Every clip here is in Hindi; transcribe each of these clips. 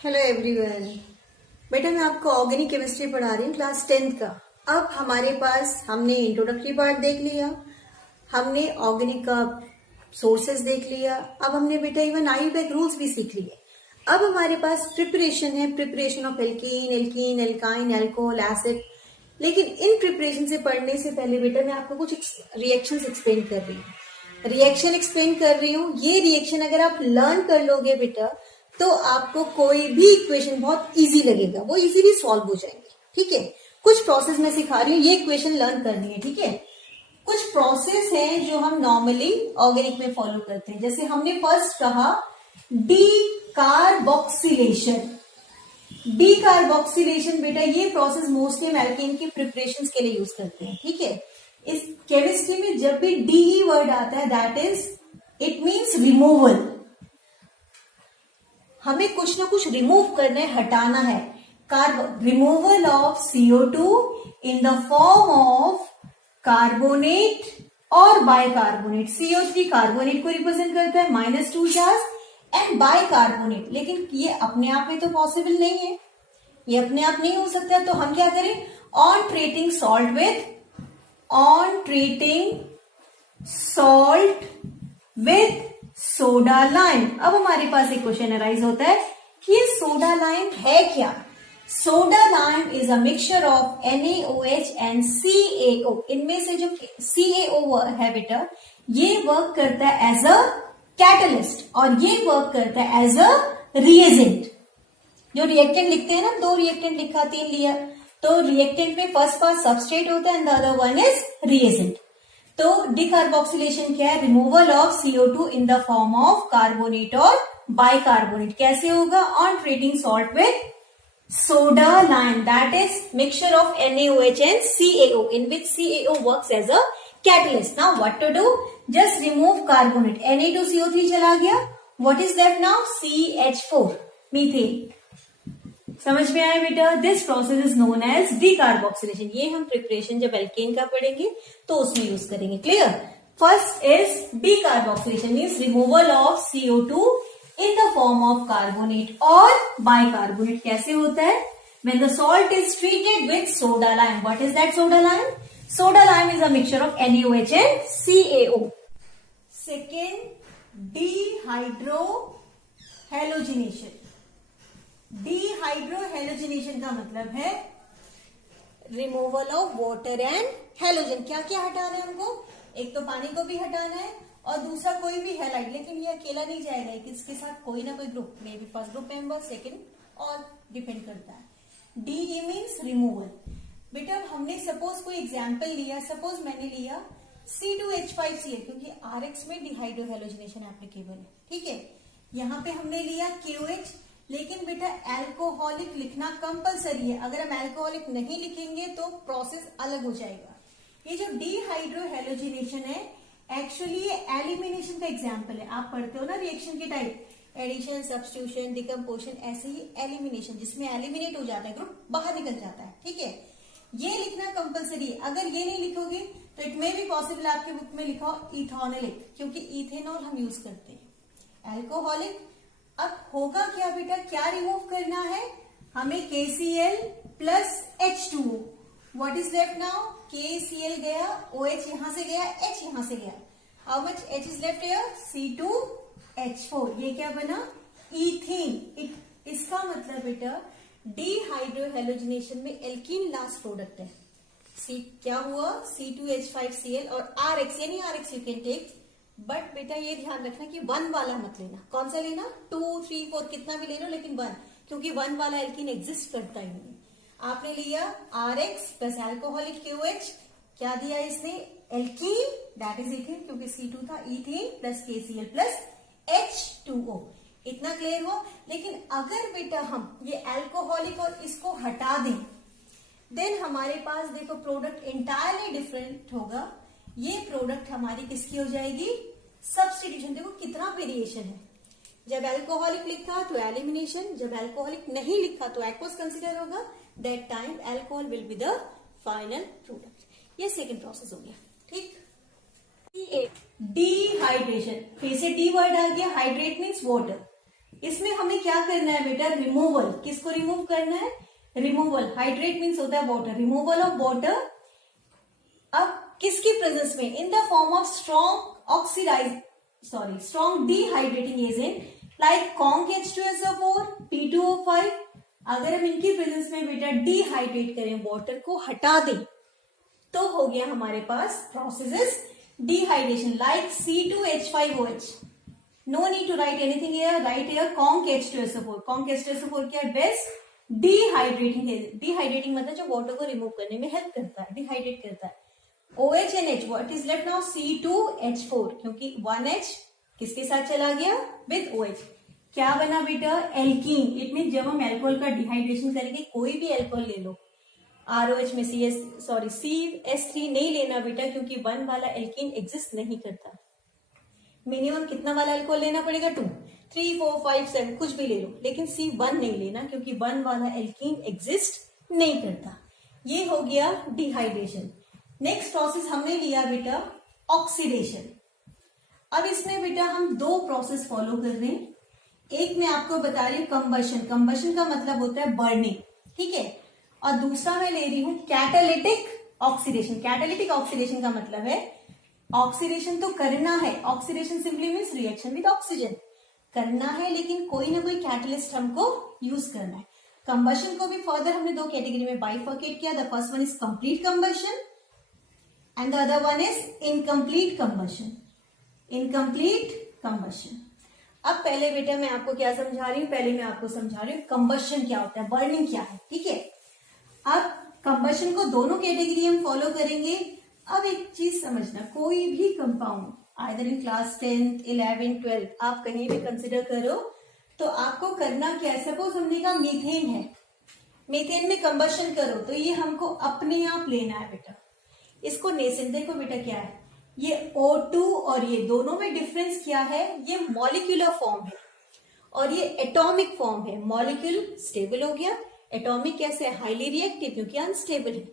Hello everyone. बेटा मैं आपको ऑर्गेनिक केमिस्ट्री पढ़ा रही हूँ क्लास 10th का। अब हमारे पास हमने इंट्रोडक्टरी पार्ट देख लिया, हमने ऑर्गेनिक का सोर्सेज देख लिया, अब हमने बेटा इवन आयुर्वेदिक रूल्स भी सीख लिए। अब हमारे पास प्रिपरेशन है, preparation of alkene, alkene, alkyne, alcohol, acid. लेकिन इन प्रिपरेशन से पढ़ने से पहले बेटा मैं आपको कुछ रिएक्शंस एक्सप्लेन कर रही हूँ। रिएक्शन एक्सप्लेन कर रही हूँ, ये रिएक्शन अगर आप लर्न कर लोगे बेटा तो आपको कोई भी इक्वेशन बहुत इजी लगेगा, वो इजीली सॉल्व हो जाएंगे। ठीक है, कुछ प्रोसेस मैं सिखा रही हूँ, ये इक्वेशन लर्न करनी है। ठीक है, कुछ प्रोसेस है जो हम नॉर्मली ऑर्गेनिक में फॉलो करते हैं। जैसे हमने फर्स्ट कहा डी कार्बोक्सिलेशन। डी कार्बोक्सिलेशन बेटा ये प्रोसेस मोस्टली हम एल्केन की प्रिपरेशन के लिए यूज करते हैं। ठीक है, इस केमिस्ट्री में जब भी डी वर्ड आता है that is it means removal. हमें कुछ ना कुछ रिमूव करना है, हटाना है। Removal of CO2 in the form of carbonate और बाइकार्बोनेट। CO3 कार्बोनेट को रिप्रेजेंट करता है, -2 चार्ज, एंड बाइकार्बोनेट। लेकिन ये अपने आप में तो पॉसिबल नहीं है, ये अपने आप नहीं हो सकता। तो हम क्या करें, on treating salt with soda lime. अब हमारे पास एक क्वेश्चन अराइज होता है कि ये सोडा लाइम है क्या। Soda lime is a mixture of NaOH and CaO। इनमें से जो CaO है बेटा ये वर्क करता है एज अ कैटलिस्ट और ये वर्क करता है एज अ रिएजेंट। जो रिएक्टेंट लिखते हैं ना, 2 रिएक्टेंट लिखा, 3 लिया, तो रिएक्टेंट में फर्स्ट पार्ट सबस्ट्रेट होता है and the other one is reagent. तो डिकार्बोक्सिलेशन क्या है, removal of CO2 in the form of carbonate और बाइकार्बोनेट। कैसे होगा, on treating salt with soda lime, that is mixture of NaOH and CaO in which CaO works as a catalyst. Now what to do, just remove carbonate, Na2CO3 चला गया, what is left now, CH4 methane. समझ में आया बेटा, this process is known as decarboxylation. ये हम प्रिपरेशन जब एल्केन का पढ़ेंगे तो उसमें यूज करेंगे। Clear, first is decarboxylation means removal of CO2 in the form of carbonate और बाइकार्बोनेट। कैसे होता है, when the salt is treated with soda lime. What is that soda lime, soda lime is a mixture of NaOH and CaO। Second, dehydro halogenation. Dehydrohalogenation का मतलब है removal of water and halogen. क्या क्या हटाना है हमको, एक तो पानी को भी हटाना है और दूसरा कोई भी हैलाइड। लेकिन ये अकेला नहीं जाएगा, इसके साथ कोई ना कोई group, may be first group member, second, और डिपेंड करता है। D means removal. बेटा हमने सपोज कोई एग्जाम्पल लिया, सपोज मैंने लिया C2H5Cl, क्योंकि RX में डिहाइड्रोहेलोजिनेशन एप्लीकेबल है। ठीक है, यहाँ पे हमने लिया KOH, लेकिन बेटा एल्कोहलिक लिखना कंपलसरी है। अगर हम एल्कोहलिक नहीं लिखेंगे तो प्रोसेस अलग हो जाएगा। ये जो डीहाइड्रोहेलोजिनेशन है एक्चुअली ये एलिमिनेशन का एग्जांपल है। आप पढ़ते हो ना रिएक्शन के टाइप, एडिशन, सब्स्टिट्यूशन, डिकम्पोजिशन, ऐसे ही एलिमिनेशन, जिसमें एलिमिनेट हो जाता है, ग्रुप बाहर निकल जाता है। ठीक है, ये लिखना कंपलसरी है। अगर ये नहीं लिखोगे तो इट मे भी पॉसिबल आपके बुक में लिखा हो इथेनॉलिक, क्योंकि इथेनॉल हम यूज करते हैं। एल्कोहलिक, अब होगा क्या बेटा, क्या रिमूव करना है हमें, KCl plus H2O। What is left now, KCl गया, OH यहां से गया, H यहां से गया। How much H is left here, C2H4। ये क्या बना, इथीन। इसका मतलब बेटा डीहाइड्रोहेलोजिनेशन में एल्कीन लास्ट प्रोडक्ट है। क्या हुआ, C2H5Cl और RX, यानी RX you can take, but बेटा ये ध्यान रखना कि 1 वाला मत लेना। कौन सा लेना, 2, 3, 4 कितना भी ले लो, लेकिन 1, क्योंकि 1 वाला एल्कीन एग्जिस्ट करता ही नहीं। आपने लिया RX प्लस एल्कोहलिक KOH, क्या दिया इसने, एल्कीन, दैट इज इथेन, क्योंकि C2 था, ethane plus KCl plus H2O। इतना क्लियर हो। लेकिन अगर बेटा हम ये एल्कोहलिक और इसको हटा दें, देन हमारे पास देखो प्रोडक्ट इंटायरली डिफरेंट होगा। ये प्रोडक्ट हमारी किसकी हो जाएगी, सब्स्टिट्यूशन। देखो कितना वेरिएशन है, जब एल्कोहलिक लिखा तो एलिमिनेशन, जब एल्कोहलिक नहीं लिखा तो एक्वस कंसिडर होगा। That time alcohol will be the final product. ये सेकेंड प्रोसेस हो गया। ठीक, डीहाइड्रेशन, फिर से डी वर्ड आ गया, हाइड्रेट मीन्स वाटर। इसमें हमें क्या करना है बेटा, रिमूवल। किसको रिमूव करना है, रिमूवल। हाइड्रेट मीन्स होता है वाटर, रिमूवल ऑफ वाटर। अब किसकी प्रेजेंस में, in the form of strong dehydrating agent like conc H2SO4, P2O5। अगर हम इनकी प्रेजेंस में बेटा डिहाइड्रेट करें, वाटर को हटा दें, तो हो गया हमारे पास process dehydration like C2H5OH। No need to write anything here, right here conc H2SO4। Conc H2SO4 क्या है, बेस्ट डिहाइड्रेटिंग है। डिहाइड्रेटिंग मतलब जो वाटर को रिमूव करने में हेल्प करता है, डिहाइड्रेट करता है। OH and H, what is left now, C2H4, क्योंकि 1H किसके साथ चला गया, with OH। क्या बना बेटा, एल्कीन। इट मीन जब हम एल्कोहल का डिहाइड्रेशन करेंगे, कोई भी एल्कोहल ले लो, ROH में CS3 नहीं लेना बेटा, क्योंकि 1 वाला एल्कीन एग्जिस्ट नहीं करता। मिनिमम कितना वाला अल्कोहल लेना पड़ेगा, 2, 3, 4, 5, 7 कुछ भी ले लो, लेकिन C1 नहीं लेना, क्योंकि 1 वाला एल्कीन एग्जिस्ट नहीं करता। ये हो गया डिहाइड्रेशन। नेक्स्ट प्रोसेस हमने लिया बेटा ऑक्सीडेशन। अब इसमें बेटा हम 2 प्रोसेस फॉलो कर रहे हैं। एक मैं आपको बता रही हूँ कंबशन। कंबशन का मतलब होता है बर्निंग, ठीक है। और दूसरा मैं ले रही हूं कैटालिटिक ऑक्सीडेशन। कैटालिटिक ऑक्सीडेशन का मतलब है ऑक्सीडेशन तो करना है, oxidation simply means reaction with oxygen करना है, लेकिन कोई ना कोई कैटलिस्ट हमको यूज करना है। कंबशन को भी फर्दर हमने 2 कैटेगरी में बाइफर्केट किया। The first one is complete combustion and the other one is incomplete combustion. Incomplete combustion. अब पहले बेटा मैं आपको क्या समझा रही हूँ, पहले मैं आपको समझा रही हूँ कंबशन क्या होता है, बर्निंग क्या है, ठीक है। अब कंबशन को दोनों कैटेगरी हम फॉलो करेंगे। अब एक चीज समझना, कोई भी compound either in class 10th, 11th, 12th आप कहीं भी कंसिडर करो, तो आपको करना क्या है। सपोज हमने कहा मीथेन है, मीथेन में कंबशन करो, तो ये हमको अपने आप लेना है बेटा। इसको नेसेंट, देखो बेटा क्या है, ये O2 और ये दोनों में डिफरेंस क्या है, ये मॉलिक्यूलर फॉर्म है और ये एटॉमिक फॉर्म है। मॉलिक्यूल स्टेबल हो गया, एटॉमिक कैसे है, हाईली रिएक्टिव, क्योंकि अनस्टेबल है।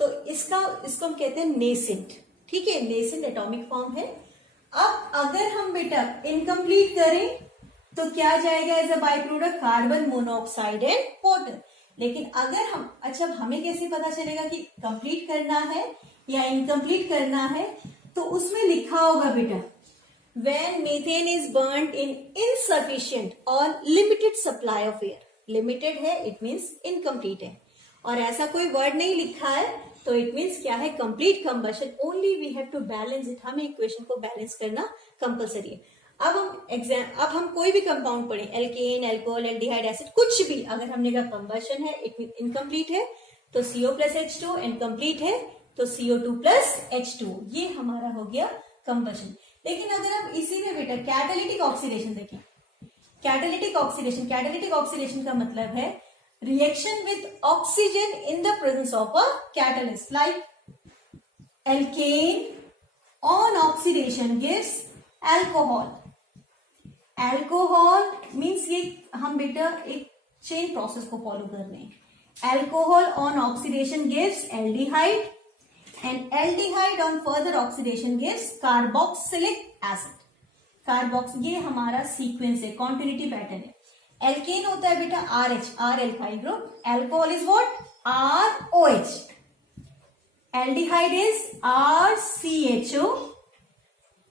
तो इसको हम कहते हैं नेसेंट, ठीक है, नेसेंट एटॉमिक फॉर्म है। अब अगर हम बेटा इनकम्प्लीट करें तो क्या जाएगा as a by product, carbon monoxide and water. लेकिन अगर हम, अच्छा हमें कैसे पता चलेगा कि कंप्लीट करना है या इनकम्प्लीट करना है, तो उसमें लिखा होगा बेटा when methane is burned in insufficient और limited supply of air. Limited है इट मीन्स इनकम्प्लीट है, और ऐसा कोई वर्ड नहीं लिखा है तो इट मीन्स क्या है, complete combustion. Only we have to balance it, हमें इक्वेशन को बैलेंस करना कंपल्सरी है। अब हम कोई भी कंपाउंड पढ़े, एल्केन, एल्कोहल, एल्डिहाइड, एसिड, कुछ भी, अगर हमने कहा कंबशन है इट मीन इनकम्प्लीट है तो CO प्लस H2, इनकम्प्लीट है तो CO2 प्लस H2, ये हमारा हो गया कंबशन। लेकिन अगर आप इसी में बेटा कैटालिटिक ऑक्सीडेशन देखें, कैटालिटिक ऑक्सीडेशन का मतलब है reaction with oxygen in the presence of a catalyst like alkane on oxidation gives alcohol. Alcohol means ये हम बेटा एक चेन प्रोसेस को फॉलो कर रहे हैं। Alcohol on oxidation gives aldehyde and aldehyde on further oxidation gives carboxylic acid. Carbox, ये हमारा सीक्वेंस है, कॉन्टिन्यूटी पैटर्न है। एल्केन होता है बेटा RH, R alkyl group. Alcohol is what, ROH। Aldehyde is RCHO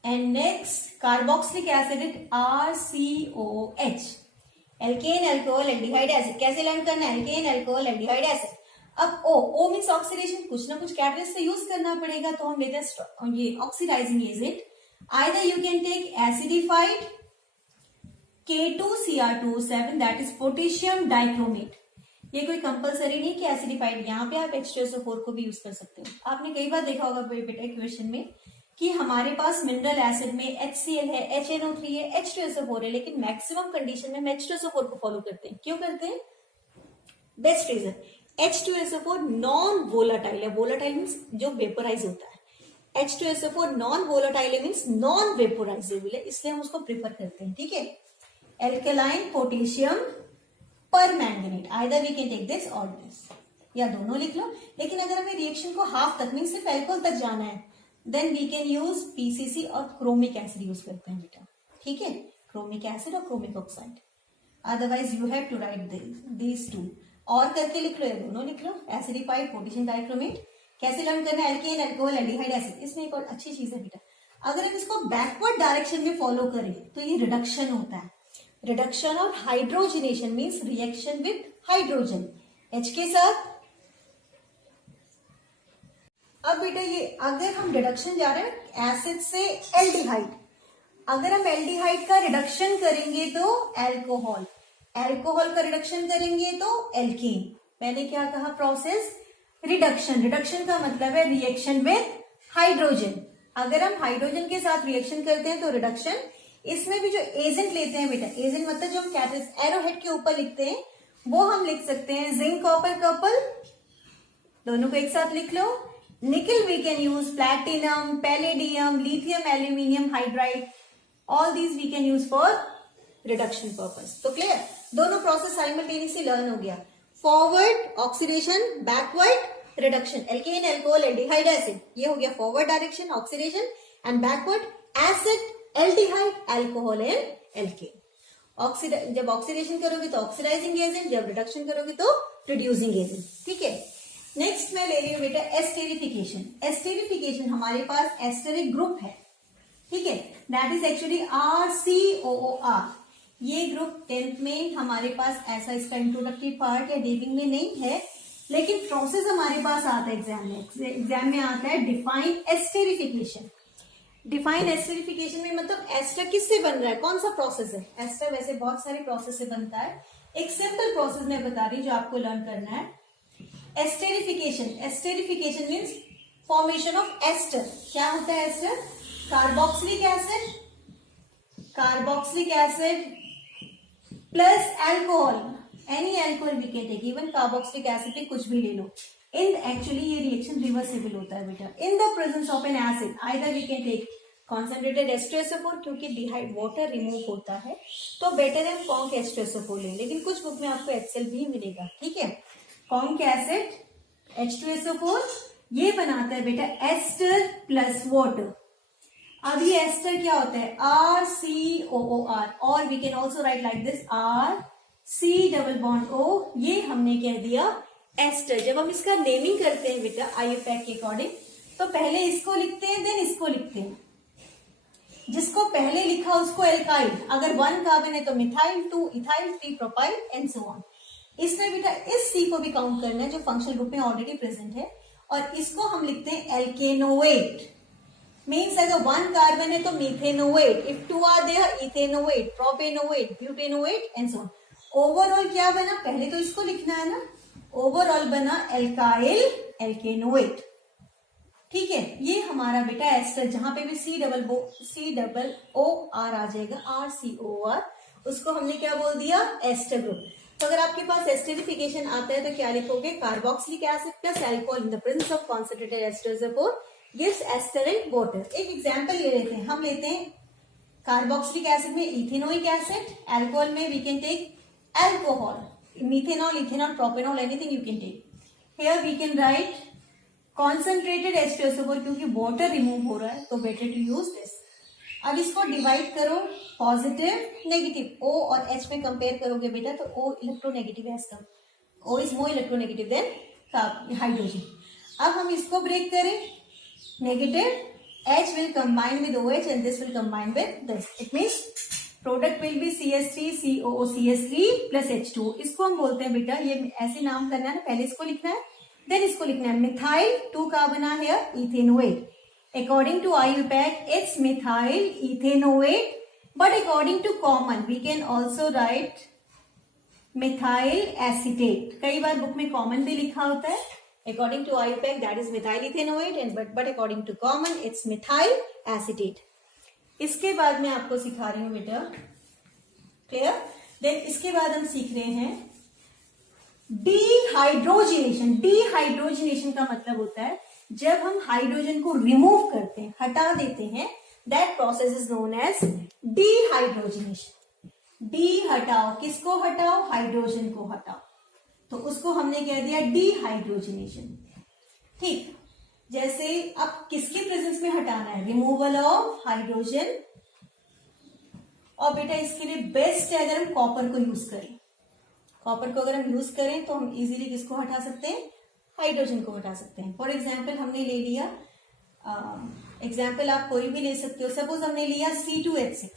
and next carboxylic acid is RCOH। Alkane, alcohol, aldehyde, acid, कैसे लर्न करना है, एल्केन, अल्कोहल, एल्डिहाइड, एसिड। अब O मीन्स ऑक्सीडेशन, कुछ ना कुछ कैटलिस्ट से यूज करना पड़ेगा, तो हम लेते हैं ये oxidising agent. Either you can take acidified K2Cr2O7 that is potassium dichromate. ये कोई कंपलसरी नहीं कि एसिडिफाइड, यहाँ पे आप H2SO4 को भी यूज कर सकते हो। आपने कई बार देखा होगा बेटा क्वेश्चन में कि हमारे पास मिनरल एसिड में HCl है, HNO3 है, H2SO4 है, लेकिन मैक्सिमम कंडीशन में हम H2SO4 को फॉलो करते हैं। क्यों करते हैं, best reason, H2SO4 non volatile है। वोलाटाइल मीन्स जो वेपोराइज होता है, H2SO4 non volatile means non vaporisable है, इसलिए हम उसको प्रिफर करते हैं, ठीक है। Alkaline potassium permanganate, either we can take this और दिस, या दोनों लिख लो। लेकिन अगर हमें रिएक्शन को हाफ तक मीन्स सिर्फ एल्कोहल तक जाना है, then we can use PCC और क्रोमिक एसिड यूज करते हैं बेटा, ठीक है, क्रोमिक एसिड और chromic oxide. Otherwise you have to write these two, और करके लिख लो, ये दोनों लिख लो, एसिडिफाइड पोटेशियम डाइक्रोमेट। कैसे लर्न करना है, एल्केन, अल्कोहल, एल्डिहाइड, एसिड। इसमें एक और अच्छी चीज है बेटा, अगर हम इसको बैकवर्ड डायरेक्शन में फॉलो करें तो ये रिडक्शन होता है। रिडक्शन और hydrogenation means reaction with hydrogen H के साथ। अब बेटा ये अगर हम रिडक्शन जा रहे हैं एसिड से एल्डिहाइड, अगर हम एल्डिहाइड का रिडक्शन करेंगे तो एल्कोहल, एल्कोहल का रिडक्शन करेंगे तो एल्केन। मैंने क्या कहा, प्रोसेस रिडक्शन। रिडक्शन का मतलब है रिएक्शन विद हाइड्रोजन। अगर हम हाइड्रोजन के साथ रिएक्शन करते हैं तो रिडक्शन। इसमें भी जो एजेंट लेते हैं बेटा, एजेंट मतलब जो हम कैटलिस्ट एरोहेड के ऊपर लिखते हैं वो हम लिख सकते हैं जिंक कॉपर कपल, दोनों को एक साथ लिख लो। Nickel we can use, platinum, palladium, lithium aluminium hydride, all these we can use for reduction purpose. तो क्लियर, दोनों प्रोसेस साइमल्टेनियसली लर्न हो गया। Forward oxidation, backward reduction, alkane, alcohol, aldehyde, acid. ये हो गया forward direction oxidation, and backward acid, aldehyde, alcohol and alkane. जब ऑक्सीडेशन करोगे तो ऑक्सीडाइजिंग एजेंट, जब रिडक्शन करोगे तो रिड्यूसिंग एजेंट। ठीक है, नेक्स्ट मैं ले रही हूँ बेटा एस्टेरिफिकेशन। एस्टेरिफिकेशन हमारे पास एस्टेरिक ग्रुप है, ठीक है, दैट इज एक्चुअली RCOOR। ये ग्रुप 10th में हमारे पास ऐसा इसका इंट्रोडक्टरी पार्ट या डेटिंग में नहीं है, लेकिन प्रोसेस हमारे पास आता है एग्जाम में। एग्जाम में आता है डिफाइन एस्टेरिफिकेशन। डिफाइन एस्टेरिफिकेशन में मतलब एस्टर किससे बन रहा है, कौन सा प्रोसेस है। एस्टर वैसे बहुत सारे प्रोसेस से बनता है, एक सिंपल प्रोसेस मैं बता रही हूँ जो आपको लर्न करना है। Esterification, esterification means formation of ester. क्या होता है ester, carboxylic acid, carboxylic acid plus alcohol, any alcohol we can take, even carboxylic acid पे कुछ भी ले लो। इन एक्चुअली ये रिएक्शन रिवर्सिबल होता है बेटा। In the presence of an acid either we can take concentrated H2SO4, क्योंकि डिहाइड वाटर रिमूव होता है तो बेटर है कॉन्क H2SO4 लें, लेकिन कुछ बुक में आपको HCl भी मिलेगा। ठीक है, कॉन्क एसिड H2SO4 ये बनाता है बेटा एस्टर प्लस वाटर। अब ये एस्टर क्या होता है, RCOOR, और we can also write like this RC_O। ये हमने कह दिया एस्टर। जब हम इसका नेमिंग करते हैं बेटा IUPAC के अकॉर्डिंग तो पहले इसको लिखते हैं देन इसको लिखते हैं। जिसको पहले लिखा उसको एल्काइल, अगर 1 कार्बन है तो methyl, 2 ethyl, 3 propyl and so on. इसमें बेटा इस C को भी काउंट करना है जो फंक्शनल ग्रुप में ऑलरेडी प्रेजेंट है, और इसको हम लिखते हैं एल्केनोएट। मीन्स अगर 1 कार्बन है तो methanoate, if 2 are there ethanoate, propanoate, butanoate and so on. Overall क्या बना, पहले तो इसको लिखना है ना, ओवरऑल बना एल्काइल एल्केनोएट। ठीक है, ये हमारा बेटा एस्टर, जहां पे भी C_O_R आ जाएगा RCOR, उसको हमने क्या बोल दिया, एस्टर ग्रुप। तो अगर आपके पास एस्टेरिफिकेशन आता है तो क्या लिखोगे, carboxylic acid plus alcohol in the presence of concentrated H2SO4 gives ester and water. एक एग्जांपल ले लेते हैं, हम लेते हैं कार्बोक्सिलिक एसिड में इथेनोइक एसिड, अल्कोहल में we can take alcohol, methanol, ethanol, propanol, anything you can take. Here we can write concentrated H2SO4, क्योंकि water remove हो रहा है तो better to use this. अब इसको डिवाइड करो, पॉजिटिव नेगेटिव, O और H में कंपेयर करोगे बेटा तो O इलेक्ट्रोनेगेटिव है, इसका O is more electronegative than hydrogen. अब हम इसको ब्रेक करें, negative H will combine with OH and this will combine with this. It means product will be CH3 COO CH3 plus H2। इसको हम बोलते हैं बेटा, ये ऐसे नाम करना है ना, पहले इसको लिखना है देन इसको लिखना है। मिथाइल 2 कार्बन आ है ethanoate, according to IUPAC it's methyl ethanoate, but according to common we can also write methyl acetate. कई बार बुक में कॉमन भी लिखा होता है, according to IUPAC that is methyl ethanoate and but according to common it's methyl acetate. इसके बाद मैं आपको सिखा रही हूं बेटा, क्लियर। देन इसके बाद हम सीख रहे हैं डीहाइड्रोजिनेशन। डीहाइड्रोजिनेशन का मतलब होता है जब हम हाइड्रोजन को रिमूव करते हैं, हटा देते हैं, that process is known as dehydrogenation. De हटाओ, किसको हटाओ, हाइड्रोजन को हटाओ, तो उसको हमने कह दिया डीहाइड्रोजिनेशन। ठीक, जैसे अब किसके प्रेजेंस में हटाना है, रिमूवल ऑफ हाइड्रोजन और बेटा इसके लिए बेस्ट है अगर हम कॉपर को यूज करें। कॉपर को अगर हम यूज करें तो हम इजीली किसको हटा सकते हैं, हाइड्रोजन को हटा सकते हैं। फॉर एग्जाम्पल हमने ले लिया, एग्जाम्पल आप कोई भी ले सकते हो, सपोज हमने लिया C2H6,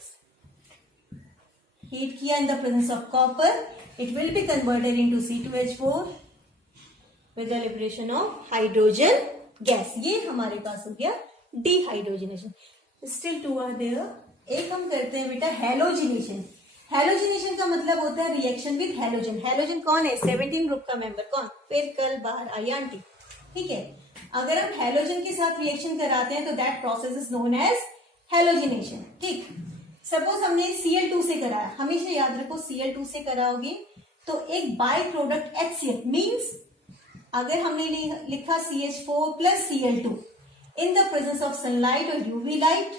हीट किया in the presence of copper, it will be converted into C2H4 with the liberation of hydrogen gas. ये हमारे पास हो गया dehydrogenation. Still two are there. एक हम करते हैं बेटा हैलोजिनेशन। हैलोजिनेशन का मतलब होता है रिएक्शन विद हैलोजन। हैलोजन कौन है, 17 ग्रुप का मेंबर कौन, फिर कल बाहर आई आंटी, ठीक है। अगर हम हैलोजन के साथ रिएक्शन कराते हैं तो that process is known as halogenation, ठीक। सपोज हमने Cl2 से कराया, हमेशा याद रखो Cl2 से कराओगे तो एक बाय प्रोडक्ट HCl मीन्स अगर हमने लिखा CH4 plus Cl2 in the presence of sunlight और यूवी लाइट,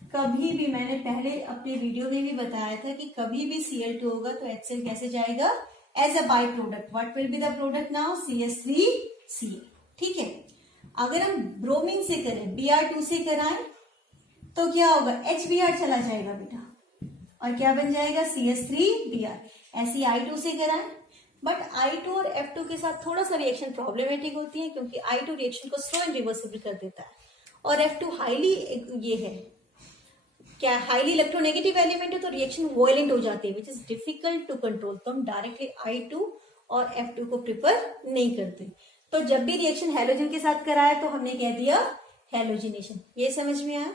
कभी भी, मैंने पहले अपने वीडियो में भी बताया था कि कभी भी Cl2 होगा तो HCl कैसे जाएगा, as a by product. What will be the product now, CH3Cl, ठीक है। अगर हम ब्रोमीन से करें, Br2 से कराएं तो क्या होगा, HBr चला जाएगा बेटा और क्या बन जाएगा, CH3Br। ऐसे I2 से कराएं, बट I2 और F2 के साथ थोड़ा सा रिएक्शन प्रॉब्लमेटिक होती है क्योंकि I2 रिएक्शन को स्लो एंड रिवर्सिबल कर देता है और F2 हाईली ये है क्या, हाईली इलेक्ट्रोनेगेटिव एलिमेंट है तो रिएक्शन वॉयलेंट हो जाती है, which is difficult to control. तो हम डायरेक्टली I2 और F2 को प्रिफर नहीं करते। तो जब भी रिएक्शन हैलोजन के साथ कराया तो हमने कह दिया हैलोजिनेशन। ये समझ में आया।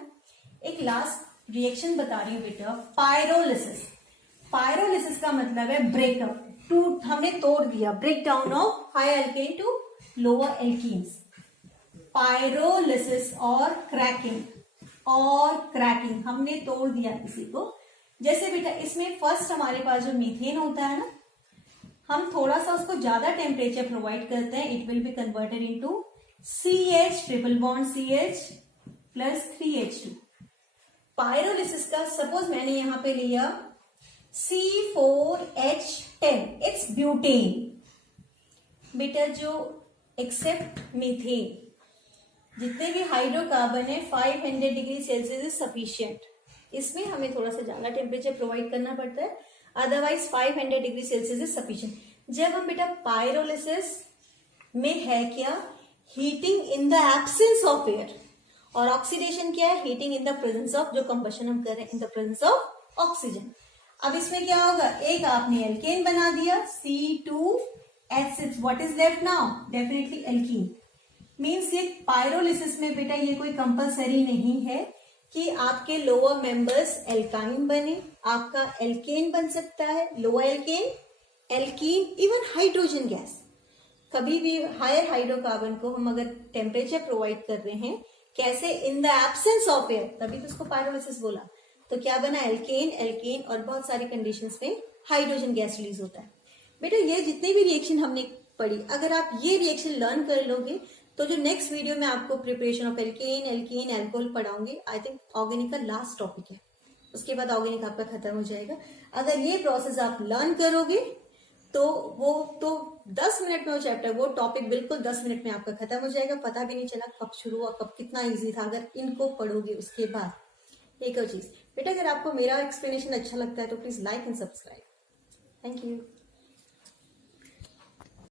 एक लास्ट रिएक्शन बता रही हूँ बेटा, पायरोलिसिस। पायरोलिसिस का मतलब है ब्रेकअप, हमने तोड़ दिया, break down of high alkane to lower alkenes. Pyrolysis और क्रैकिंग, हमने तोड़ दिया किसी को। जैसे बेटा इसमें फर्स्ट हमारे पास जो मीथेन होता है ना, हम थोड़ा सा उसको ज्यादा टेम्परेचर प्रोवाइड करते हैं, it will be converted into CH triple bond CH plus 3H2। Pyrolysis का सपोज मैंने यहां पे लिया C4H10, इट्स ब्यूटेन। बेटा जो एक्सेप्ट मीथेन, जितने भी हाइड्रोकार्बन है 500 डिग्री सेल्सियस इज सफिशियंट। इसमें हमें थोड़ा सा ज्यादा टेम्परेचर प्रोवाइड करना पड़ता है, otherwise 500 degree Celsius is sufficient. जब हम बेटा पायरोलिसिस में है क्या, heating in the absence of air, और ऑक्सीडेशन क्या है, heating in the presence of, जो कंबशन हम कर रहे हैं इन द प्रेजेंस ऑफ ऑक्सीजन। अब इसमें क्या होगा, एक आपने एल्केन बना दिया C2H6, what is left now, definitely alkene. Means ये पायरोलिसिस में बेटा ये कोई कंपलसरी नहीं है कि आपके लोअर मेंबर्स एल्काइन बने, आपका एल्केन बन सकता है, lower alkane, alkene, even hydrogen gas. कभी भी हायर हाइड्रोकार्बन को हम अगर टेम्परेचर प्रोवाइड कर रहे हैं, कैसे, in the absence of air, तभी तो उसको पायरोलिसिस बोला। तो क्या बना, एल्केन, एल्केन, और बहुत सारी कंडीशंस में हाइड्रोजन गैस रिलीज होता है। बेटा ये जितने भी रिएक्शन हमने पढ़ी, अगर आप ये रिएक्शन लर्न कर लोगे तो जो नेक्स्ट वीडियो में आपको प्रिपरेशन ऑफ एल्केन, एल्कोहल पढ़ाऊंगी, आई थिंक ऑर्गेनिक का लास्ट टॉपिक है, उसके बाद ऑर्गेनिक आपका खत्म हो जाएगा। अगर ये प्रोसेस आप लर्न करोगे तो वो तो 10 मिनट में वो चैप्टर, वो टॉपिक बिल्कुल 10 मिनट में आपका खत्म हो जाएगा। पता भी नहीं चला कब शुरू हुआ, कब कितना इजी था, अगर इनको पढ़ोगे उसके बाद। एक और चीज बेटा, अगर आपको मेरा एक्सप्लेनेशन अच्छा लगता है तो please like and subscribe. Thank you.